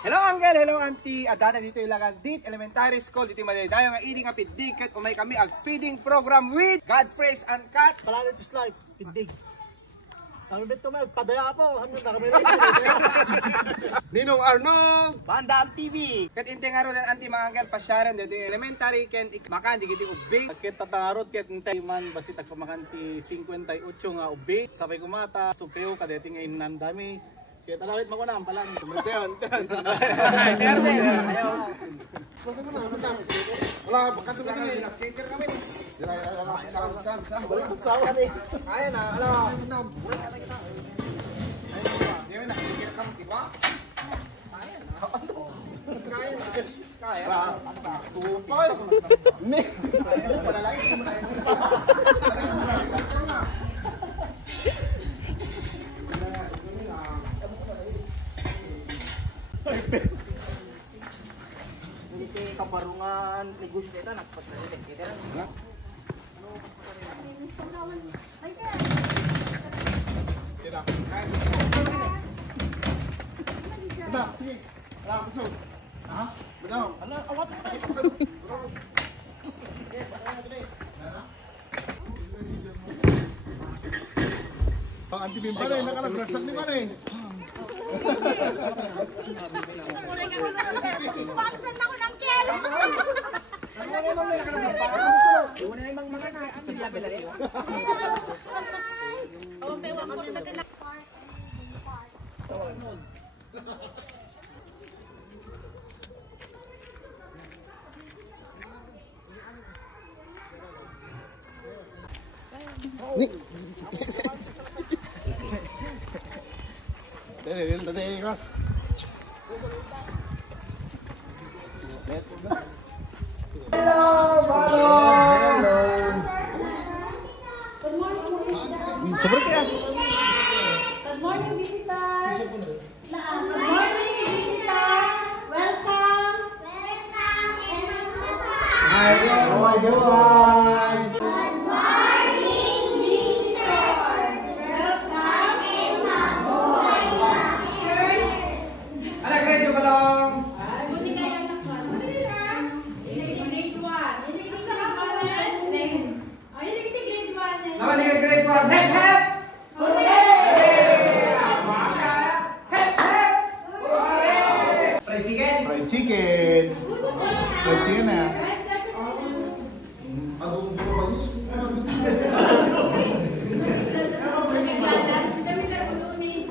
Hello Uncle, hello Auntie. At dati dito ilagan dit elementary school dito madaydayo nga ini nga piddig ket umay kami ag feeding program with Godfrey and Kat. Planet is life, piddig. Ang bit may padaya po, ano na kami. Ninong Arnold, Bandam TV. ket inte nga ro den Auntie mga Uncle pasyaran dito elementary ken makan digiti ubing. Ket tatangarot ket intay man basit agpamakan ti 58 nga ubing. Sabay kumata, sukayo kadeti nga inandami. Ket alawit mo ko na palang. Teon. Wala pagkanto na tingin. Skater kami. Sam. Kaya na, ala. Ayun na, skater kami, di ba? Kaya na. Kaya na. Kaya. Tupay. Ni. Palalay. Hindi kabarungan negosyo kita nakapagpapalagay kita. Tira. Ba, sige. Ala, puso. Ha? Bedaw. Ala, awat. Anti bimba rin, nakalagraksak ni man eh. Paksan ako ng kelo. Tadi ka. Hello, hello. Good morning, visitors. Sobrang kaya. Good morning, visitors. Good morning, visitors. Welcome. Welcome. Hi, how are you? Good morning, visitors. Welcome. Anak, grade nyo ba lang? Buti kayo ang naswan. Grade 1. Hindi ka lang ba na? Hindi grade 1. Naman ni grade 1. Hep, hep! Fried chicken? Fried chicken. Fried chicken na.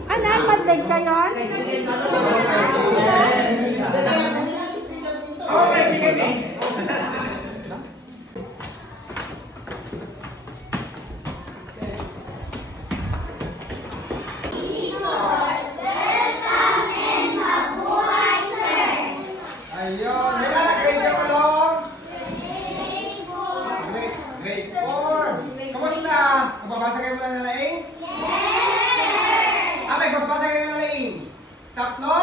Anak, madlag kayo? Oh, fried chicken eh! Ayun, nila, grade nyo ba lang? Grade 4. Kamusta? Mababasa kayo muna na laing? Yes! May basbasa kayo na laing? Stop, no?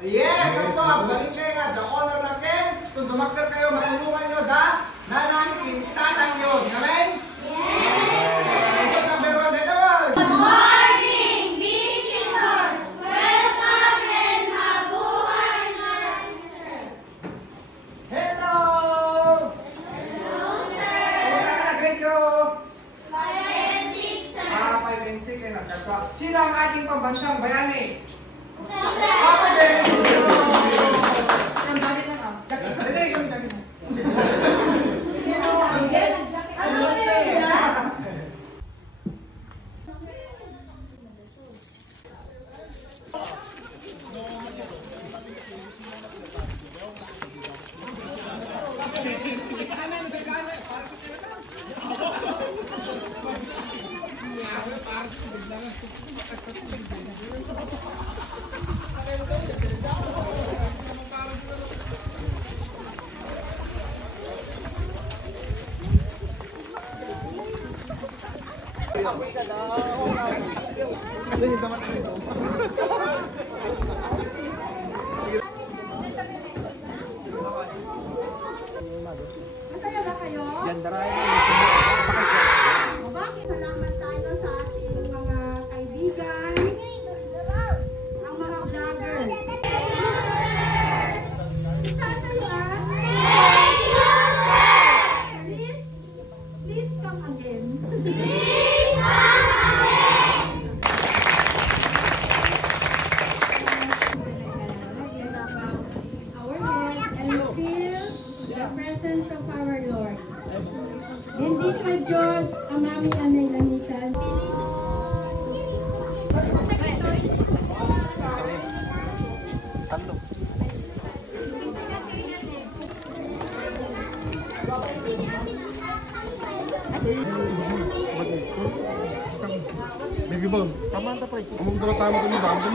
Yes! Ito, balik kayo nga. The honor lang kayo. Kung dumakter kayo, matulungan nyo nanang tatang nyo. Amen? Yes! So, number 1 dito. Good morning, visitors! Welcome and mabuhay na! Hello! Hello, sir! Kamusta ka na grade nyo? 5 and 6, sir! 5 and 6 ay nagkakwa. Sino ang ating pambansang bayani? Sir! Happy day! Ang dali lang ah. Dali, kami dali. Sino ang guest?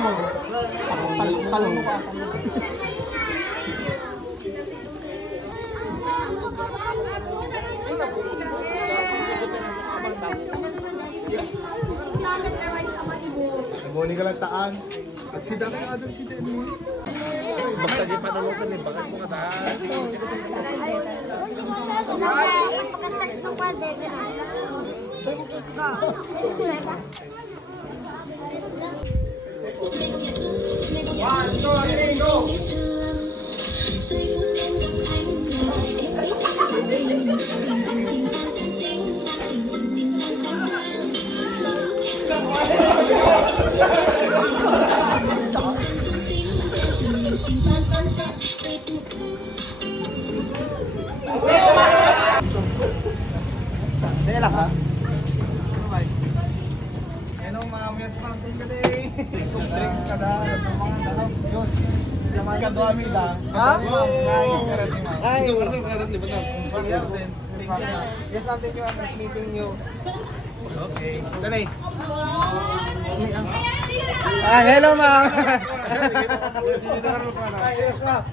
mo. Talong pa. Muni ka lang taan. At si Dami nga doon si Dami. Basta di panalutan eh, bakit mo kataan? One, two, three, go! Dela ha? Ano mga miyas natin ka day? Soft drinks ka da. Ano mga ano? Diyos. Laman ka doon amida. Ha? Ay! Ito ka rin kadat ni Batang. Yes ma'am, thank you ma'am. Nice meeting you. Okay. Tanay. Ah, hello ma'am. Yes ma'am.